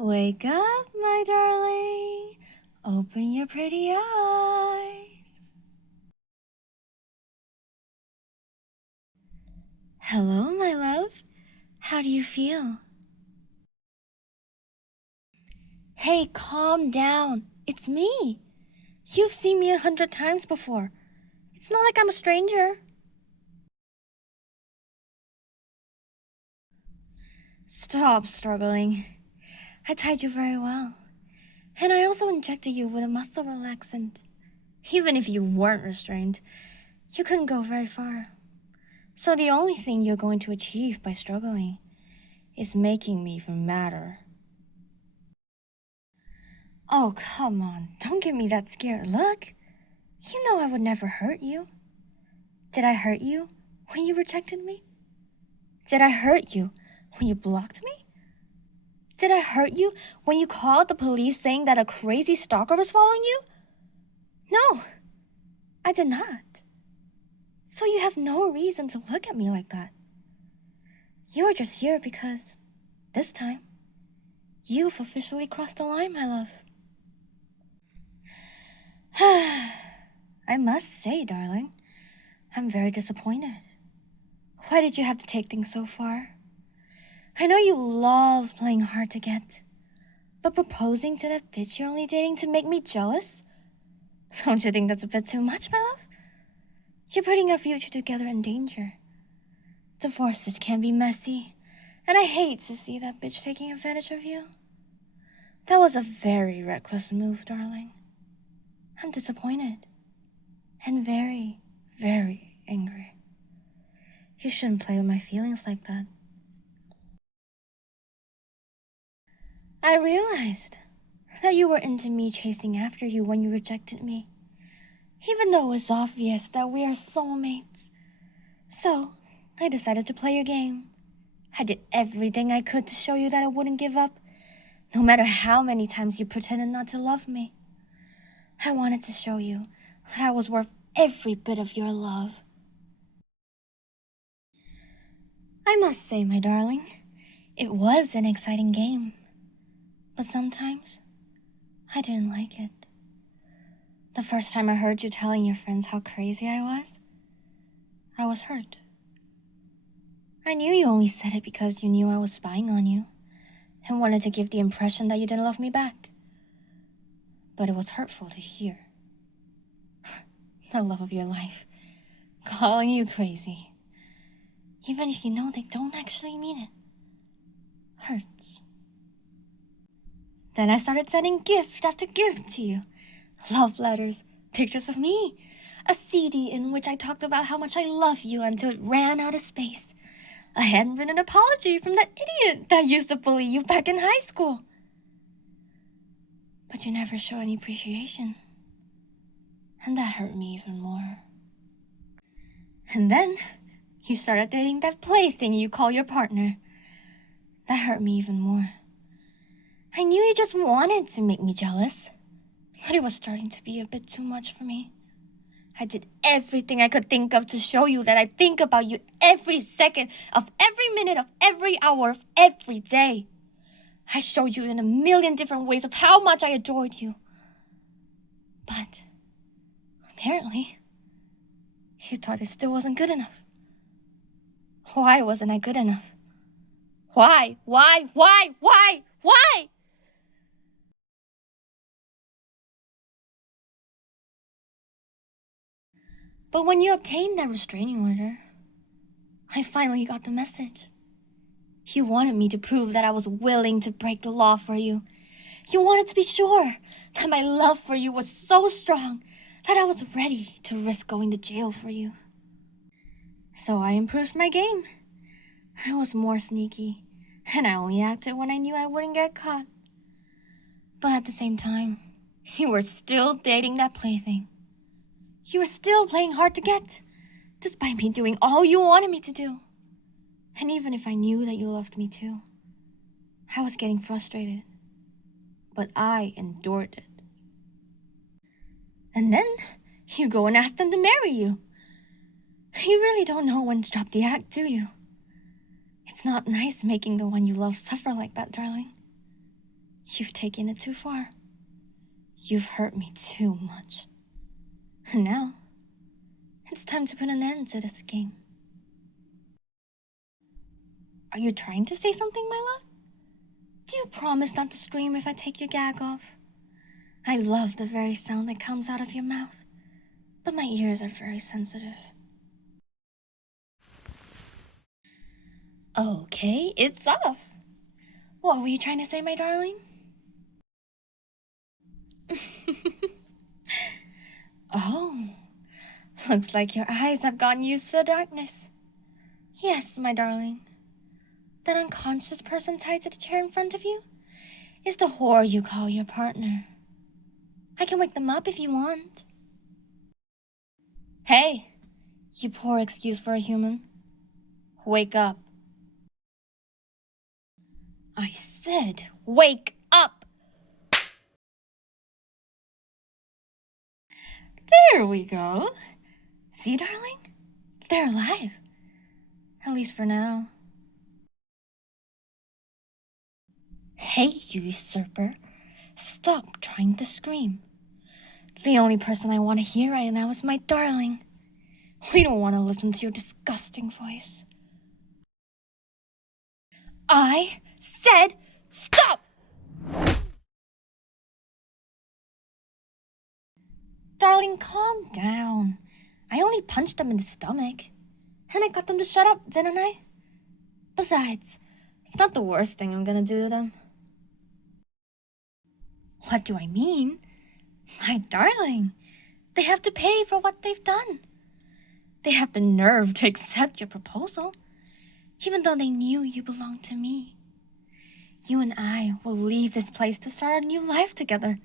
Wake up, my darling. Open your pretty eyes. Hello, my love. How do you feel? Hey, calm down. It's me. You've seen me 100 times before. It's not like I'm a stranger. Stop struggling. I tied you very well. And I also injected you with a muscle relaxant. Even if you weren't restrained, you couldn't go very far. So the only thing you're going to achieve by struggling is making me even madder. Oh, come on. Don't get me that scared. Look, you know I would never hurt you. Did I hurt you when you rejected me? Did I hurt you when you blocked me? Did I hurt you when you called the police saying that a crazy stalker was following you? No, I did not. So you have no reason to look at me like that. You're just here because, this time, you've officially crossed the line, my love. I must say, darling, I'm very disappointed. Why did you have to take things so far? I know you love playing hard to get, but proposing to that bitch you're only dating to make me jealous? Don't you think that's a bit too much, my love? You're putting our future together in danger. Divorces can be messy, and I hate to see that bitch taking advantage of you. That was a very reckless move, darling. I'm disappointed, and very, very angry. You shouldn't play with my feelings like that. I realized that you were into me chasing after you when you rejected me, even though it was obvious that we are soulmates. So, I decided to play your game. I did everything I could to show you that I wouldn't give up, no matter how many times you pretended not to love me. I wanted to show you that I was worth every bit of your love. I must say, my darling, it was an exciting game. But sometimes, I didn't like it. The first time I heard you telling your friends how crazy I was hurt. I knew you only said it because you knew I was spying on you and wanted to give the impression that you didn't love me back. But it was hurtful to hear. The love of your life, calling you crazy. Even if you know they don't actually mean it. Hurts. Then I started sending gift after gift to you. Love letters, pictures of me, a CD in which I talked about how much I love you until it ran out of space, a handwritten apology from that idiot that used to bully you back in high school. But you never show any appreciation, and that hurt me even more. And then you started dating that plaything you call your partner. That hurt me even more. I knew you just wanted to make me jealous, but it was starting to be a bit too much for me. I did everything I could think of to show you that I think about you every second of every minute of every hour of every day. I showed you in a million different ways of how much I adored you. But apparently, you thought it still wasn't good enough. Why wasn't I good enough? Why? But when you obtained that restraining order, I finally got the message. You wanted me to prove that I was willing to break the law for you. You wanted to be sure that my love for you was so strong that I was ready to risk going to jail for you. So I improved my game. I was more sneaky, and I only acted when I knew I wouldn't get caught. But at the same time, you were still dating that plaything. You were still playing hard to get, despite me doing all you wanted me to do. And even if I knew that you loved me too, I was getting frustrated. But I endured it. And then you go and ask them to marry you. You really don't know when to drop the act, do you? It's not nice making the one you love suffer like that, darling. You've taken it too far. You've hurt me too much. And now, it's time to put an end to this game. Are you trying to say something, my love? Do you promise not to scream if I take your gag off? I love the very sound that comes out of your mouth, but my ears are very sensitive. Okay, it's off. What were you trying to say, my darling? Oh, looks like your eyes have gotten used to the darkness. Yes, my darling. That unconscious person tied to the chair in front of you is the whore you call your partner. I can wake them up if you want. Hey, you poor excuse for a human. Wake up. I said, wake up! There we go. See, darling? They're alive. At least for now. Hey, you usurper. Stop trying to scream. The only person I want to hear right now is my darling. We don't want to listen to your disgusting voice. I said stop! Darling, calm down. I only punched them in the stomach. And I got them to shut up, didn't I? Besides, it's not the worst thing I'm gonna do to them. What do I mean? My darling, they have to pay for what they've done. They have the nerve to accept your proposal, even though they knew you belonged to me. You and I will leave this place to start a new life together,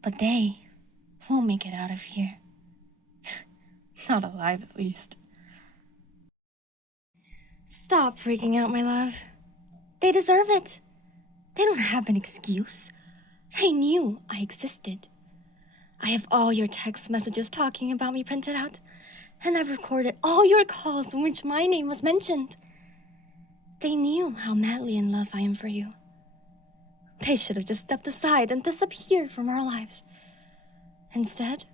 but they won't make it out of here. Not alive, at least. Stop freaking out, my love. They deserve it. They don't have an excuse. They knew I existed. I have all your text messages talking about me printed out, and I've recorded all your calls in which my name was mentioned. They knew how madly in love I am for you. They should have just stepped aside and disappeared from our lives. Instead,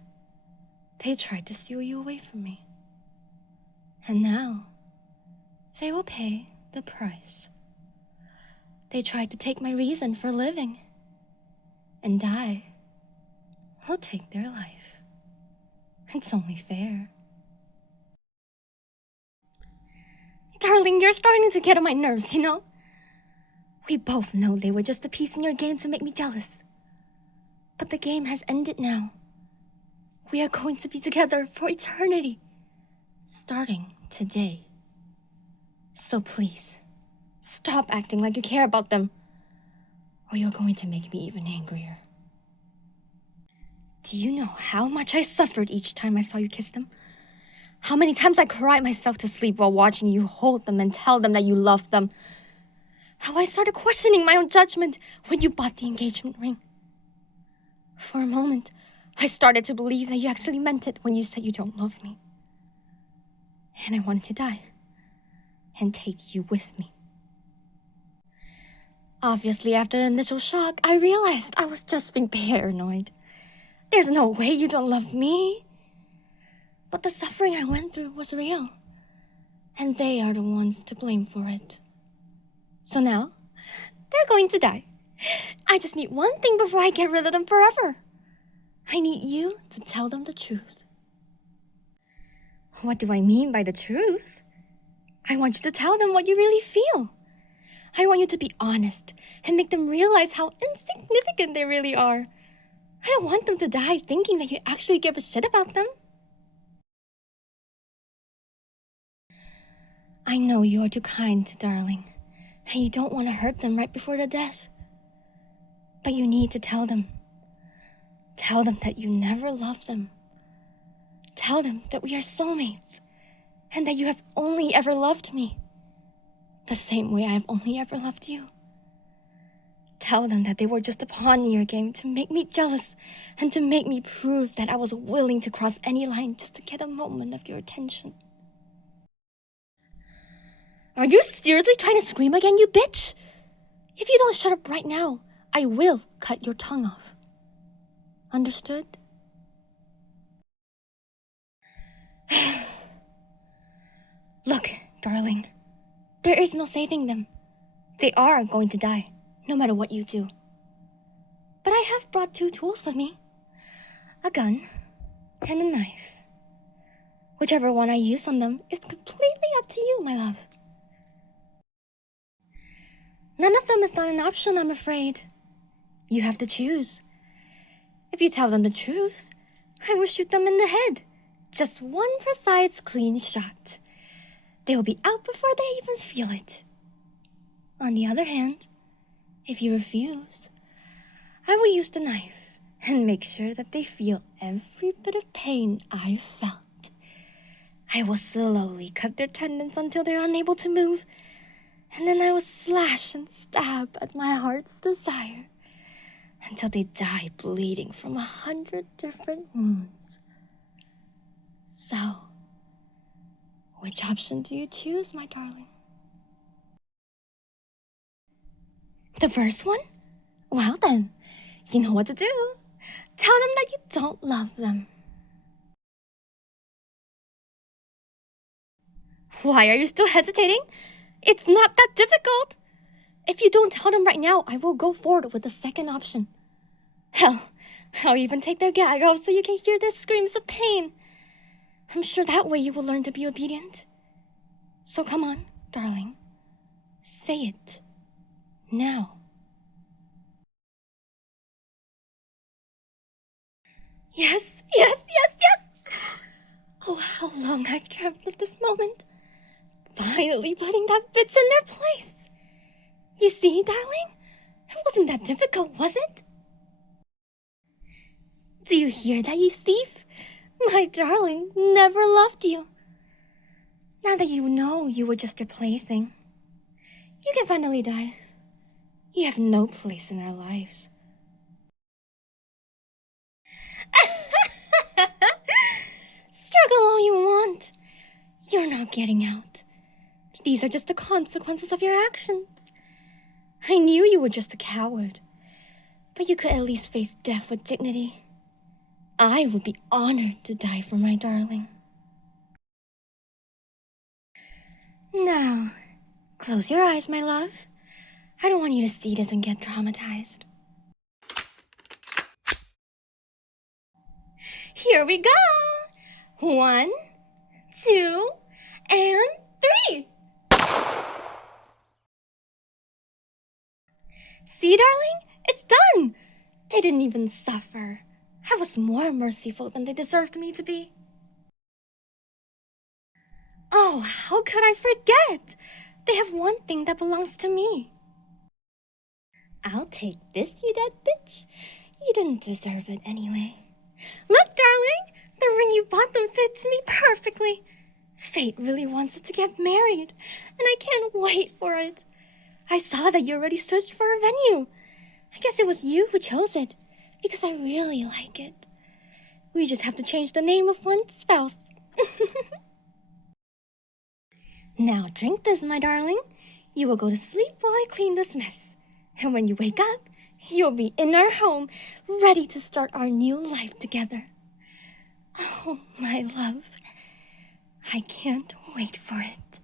they tried to steal you away from me. And now, they will pay the price. They tried to take my reason for living. And I will take their life. It's only fair. Darling, you're starting to get on my nerves, you know? We both know they were just a piece in your game to make me jealous. But the game has ended now. We are going to be together for eternity, starting today. So please, stop acting like you care about them, or you're going to make me even angrier. Do you know how much I suffered each time I saw you kiss them? How many times I cried myself to sleep while watching you hold them and tell them that you loved them? How I started questioning my own judgment when you bought the engagement ring. For a moment, I started to believe that you actually meant it when you said you don't love me. And I wanted to die and take you with me. Obviously, after the initial shock, I realized I was just being paranoid. There's no way you don't love me. But the suffering I went through was real. And they are the ones to blame for it. So now, they're going to die. I just need one thing before I get rid of them forever. I need you to tell them the truth. What do I mean by the truth? I want you to tell them what you really feel. I want you to be honest and make them realize how insignificant they really are. I don't want them to die thinking that you actually give a shit about them. I know you are too kind, darling, and you don't want to hurt them right before their death. But you need to tell them. Tell them that you never loved them. Tell them that we are soulmates, and that you have only ever loved me, the same way I have only ever loved you. Tell them that they were just a pawn in your game to make me jealous and to make me prove that I was willing to cross any line just to get a moment of your attention. Are you seriously trying to scream again, you bitch? If you don't shut up right now, I will cut your tongue off. Understood? Look, darling. There is no saving them. They are going to die, no matter what you do. But I have brought 2 tools with me. A gun and a knife. Whichever one I use on them is completely up to you, my love. None of them is not an option, I'm afraid. You have to choose. If you tell them the truth, I will shoot them in the head. Just one precise, clean shot. They will be out before they even feel it. On the other hand, if you refuse, I will use the knife and make sure that they feel every bit of pain I felt. I will slowly cut their tendons until they're unable to move, and then I will slash and stab at my heart's desire until they die bleeding from 100 different wounds. So, which option do you choose, my darling? The first one? Well then, you know what to do. Tell them that you don't love them. Why are you still hesitating? It's not that difficult. If you don't tell them right now, I will go forward with the second option. Hell, I'll even take their gag off so you can hear their screams of pain. I'm sure that way you will learn to be obedient. So come on, darling. Say it. Now. Yes, yes, yes, yes! Oh, how long I've dreamt of this moment. Finally putting that bitch in their place. You see, darling? It wasn't that difficult, was it? Do you hear that, you thief? My darling never loved you. Now that you know you were just her plaything, you can finally die. You have no place in our lives. Struggle all you want. You're not getting out. These are just the consequences of your actions. I knew you were just a coward, but you could at least face death with dignity. I would be honored to die for my darling. Now, close your eyes, my love. I don't want you to see this and get traumatized. Here we go! 1, 2, and 3! See, darling? It's done! They didn't even suffer. I was more merciful than they deserved me to be. Oh, how could I forget? They have one thing that belongs to me. I'll take this, you dead bitch. You didn't deserve it anyway. Look, darling! The ring you bought them fits me perfectly. Fate really wants us to get married, and I can't wait for it. I saw that you already searched for a venue. I guess it was you who chose it, because I really like it. We just have to change the name of one spouse. Now drink this, my darling. You will go to sleep while I clean this mess. And when you wake up, you'll be in our home, ready to start our new life together. Oh, my love. I can't wait for it.